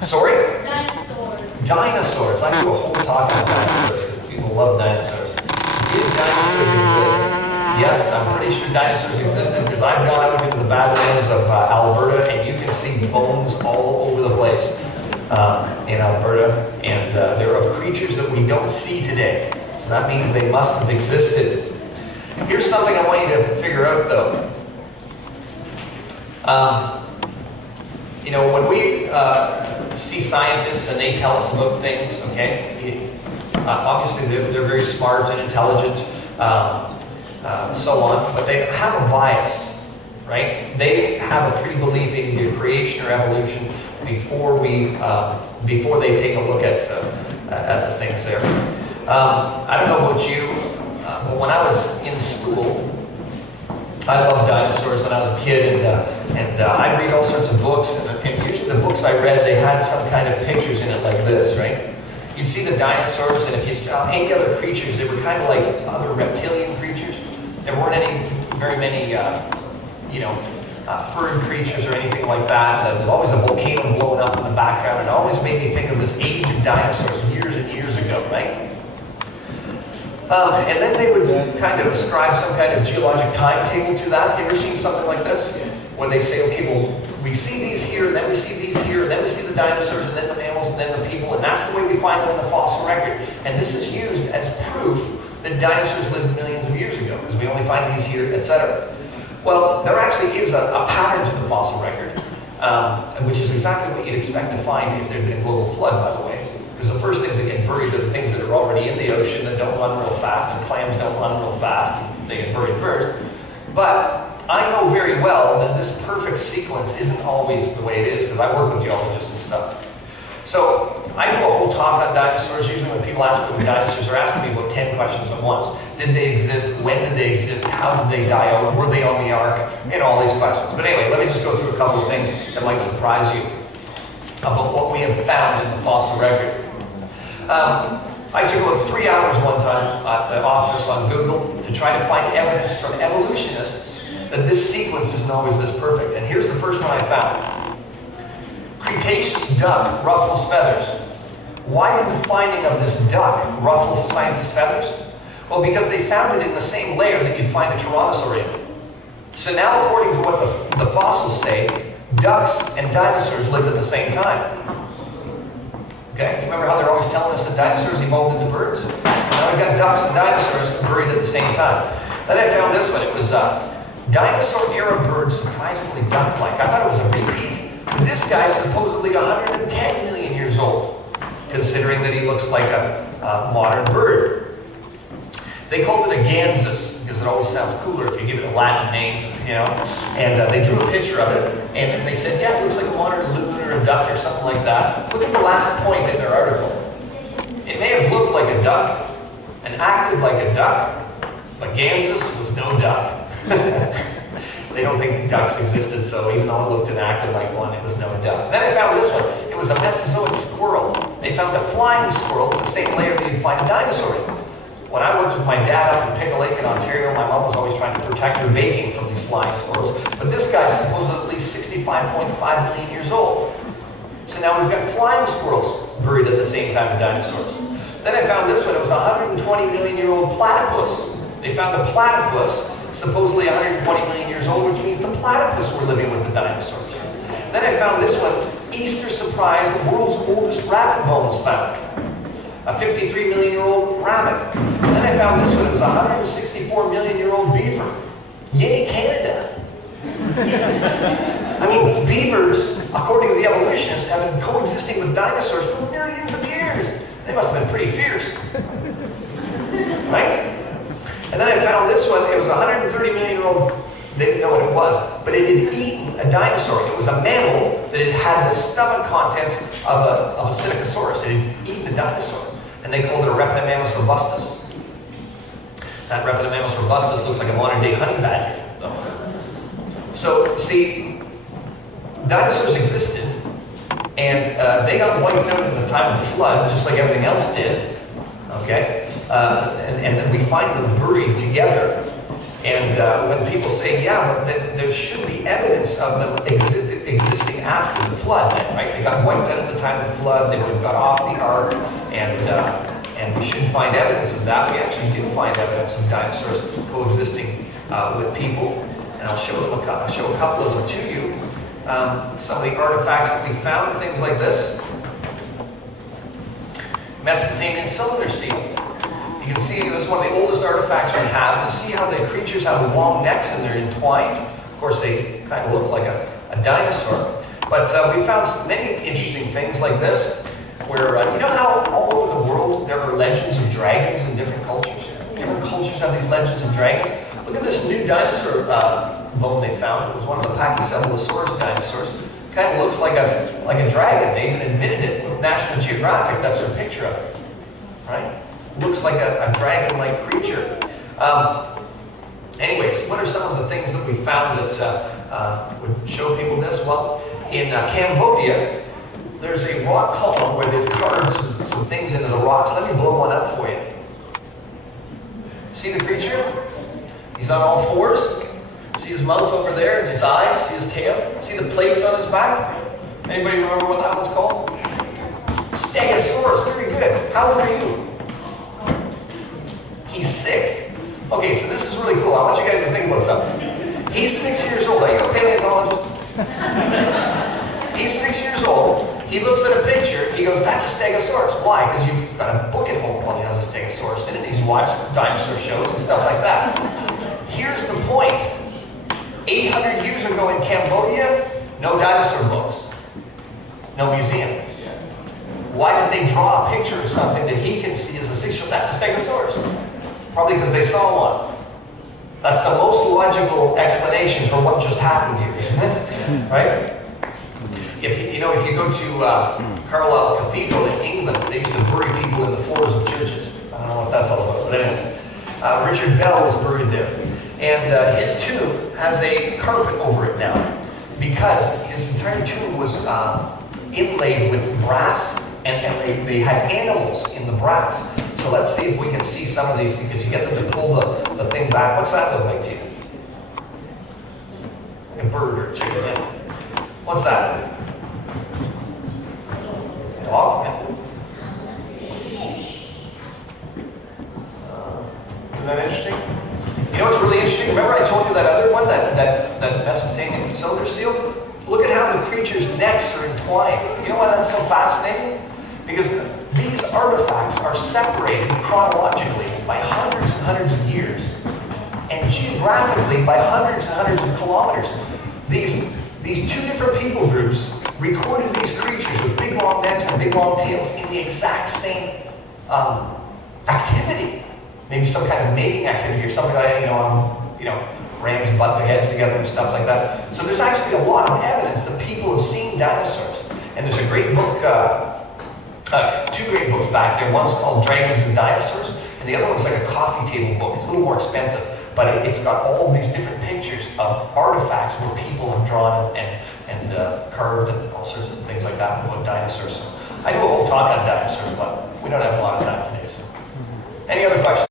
Sorry? Dinosaurs. Dinosaurs. I do a whole talk on dinosaurs because people love dinosaurs. Did dinosaurs exist? Yes, I'm pretty sure dinosaurs existed because I've gone out into the Badlands of Alberta and you can see bones all over the place in Alberta. And they're of creatures that we don't see today. So that means they must have existed. Here's something I want you to figure out though. You know, when we see scientists and they tell us about things, okay, obviously they're very smart and intelligent, so on, but they have a bias, right? They have a pre-belief in either creation or evolution before they take a look at the things there. I don't know about you, but when I was in school, I loved dinosaurs when I was a kid, and I'd read all sorts of books, and usually the books I read, they had some kind of pictures in it like this, right? You'd see the dinosaurs, and if you saw any other creatures, they were kind of like other reptilian creatures. There weren't very many, furred creatures or anything like that. There was always a volcano blowing up in the background, and it always made me think of this age of dinosaurs years and years ago, right? And then they would kind of ascribe some kind of geologic timetable to that. You ever seen something like this? Yes. Where they say, okay, well, we see these here, and then we see these here, and then we see the dinosaurs, and then the mammals, and then the people, and that's the way we find them in the fossil record. And this is used as proof that dinosaurs lived millions of years ago, because we only find these here, etc. Well, there actually is a pattern to the fossil record, which is exactly what you'd expect to find if there'd been a global flood, by the way. Because the first things that get buried are the things that are already in the ocean that don't run real fast, and clams don't run real fast, they get buried first. But I know very well that this perfect sequence isn't always the way it is, because I work with geologists and stuff. So I do a whole talk on dinosaurs. Usually when people ask me about dinosaurs, they're asking me about 10 questions at once. Did they exist? When did they exist? How did they die out? Were they on the ark? And all these questions. But anyway, let me just go through a couple of things that might surprise you about what we have found in the fossil record. I took about 3 hours one time at the office on Google to try to find evidence from evolutionists that this sequence isn't always this perfect. And here's the first one I found. Cretaceous duck ruffles feathers. Why did the finding of this duck ruffle scientists' feathers? Well, because they found it in the same layer that you'd find a tyrannosaur in. So now, according to what the fossils say, ducks and dinosaurs lived at the same time. Okay, you remember how they're always telling us that dinosaurs evolved into birds? Now we've got ducks and dinosaurs buried at the same time. Then I found this one. It was dinosaur-era birds surprisingly duck-like. I thought it was a repeat. But this guy's supposedly 110 million years old, considering that he looks like a modern bird. They called it a gansus because it always sounds cooler if you give it a Latin name, you know. And they drew a picture of it, and then they said, yeah, it looks like a modern loon or a duck or something like that. Look at the last point in their article. It may have looked like a duck and acted like a duck, but gansus was no duck. They don't think ducks existed, so even though it looked and acted like one, it was no duck. Then I found this one. It was a Mesozoic squirrel. They found a flying squirrel in the same layer that you'd find a dinosaur in. When I worked with my dad up in Pickle Lake in Ontario, my mom was always trying to protect her baking from these flying squirrels. But this guy's supposedly 65.5 million years old. So now we've got flying squirrels buried at the same time as dinosaurs. Then I found this one. It was a 120 million year old platypus. They found a platypus supposedly 120 million years old, which means the platypus were living with the dinosaurs. Then I found this one. Easter surprise, the world's oldest rabbit bones found. A 53 million year old rabbit. Then I found this one. It was a 164 million year old beaver. Yay, Canada! I mean, beavers, according to the evolutionists, have been coexisting with dinosaurs for millions of years. They must have been pretty fierce. Right? And then I found this one. It was a 130 million year old. They didn't know what it was, but it had eaten a dinosaur. It was a mammal that had the stomach contents of a Psittacosaurus. It had eaten a dinosaur. And they called it a Reptimammals robustus. That Reptimammals robustus looks like a modern day honey badger. So, see, dinosaurs existed, and they got wiped out at the time of the flood, just like everything else did. Okay? And then we find them buried together. And when people say, yeah, but there should be evidence of them existing after the flood. flood then, right? They got wiped out at the time of the flood. They would have got off the ark, and we shouldn't find evidence of that. We actually do find evidence of dinosaurs coexisting with people, and I'll show a couple of them to you. Some of the artifacts that we found, things like this. Mesopotamian cylinder seal. You can see this is one of the oldest artifacts we have. And see how the creatures have long necks and they're entwined. Of course, they kind of look like a dinosaur. But we found many interesting things like this, where you know how all over the world there are legends of dragons in different cultures? Different cultures have these legends of dragons. Look at this new dinosaur bone they found. It was one of the Pachycephalosaurus dinosaurs. Kind of looks like a dragon. They even admitted it. Look, National Geographic, that's their picture of it. Right? Looks like a dragon-like creature. Anyways, what are some of the things that we found that would show people this? Well, in Cambodia, there's a rock column where they've carved some things into the rocks. Let me blow one up for you. See the creature? He's on all fours. See his mouth over there and his eyes. See his tail. See the plates on his back? Anybody remember what that one's called? Stegosaurus. Very good. How old are you? He's 6. Okay, so this is really cool. I want you guys to think about something. He's 6 years old. Are you a paleontologist? He's 6 years old. He looks at a picture. He goes, that's a stegosaurus. Why? Because you've got a book at home that has a stegosaurus in it. He's watched dinosaur shows and stuff like that. Here's the point. 800 years ago in Cambodia, no dinosaur books. No museum. Why did they draw a picture of something that he can see as a 6-year-old? That's a stegosaurus. Probably because they saw one. That's the most logical explanation for what just happened here, isn't it? Right? If you go to Carlisle Cathedral in England, they used to bury people in the floors of churches. I don't know what that's all about, but anyway. Richard Bell was buried there. And his tomb has a carpet over it now because his entire tomb was inlaid with brass, and they had animals in the brass. So let's see if we can see some of these, because you get them to pull the thing back. What's that look like to you? Like a bird or a chicken, yeah. What's that? Dog? Yeah. Isn't that interesting? You know what's really interesting? Remember I told you that other one, that Mesopotamian cylinder seal? Look at how the creature's necks are entwined. You know why that's so fascinating? Because these artifacts are separated chronologically by hundreds and hundreds of years, and geographically by hundreds and hundreds of kilometers. These two different people groups recorded these creatures with big long necks and big long tails in the exact same activity. Maybe some kind of mating activity or something like that, rams butt their heads together and stuff like that. So there's actually a lot of evidence that people have seen dinosaurs. And there's a great book, 2 great books back there. One's called Dragons and Dinosaurs, and the other one's like a coffee table book. It's a little more expensive, but it's got all these different pictures of artifacts where people have drawn and carved and all sorts of things like that about dinosaurs. So I do a whole talk on dinosaurs, but we don't have a lot of time today. So, any other questions?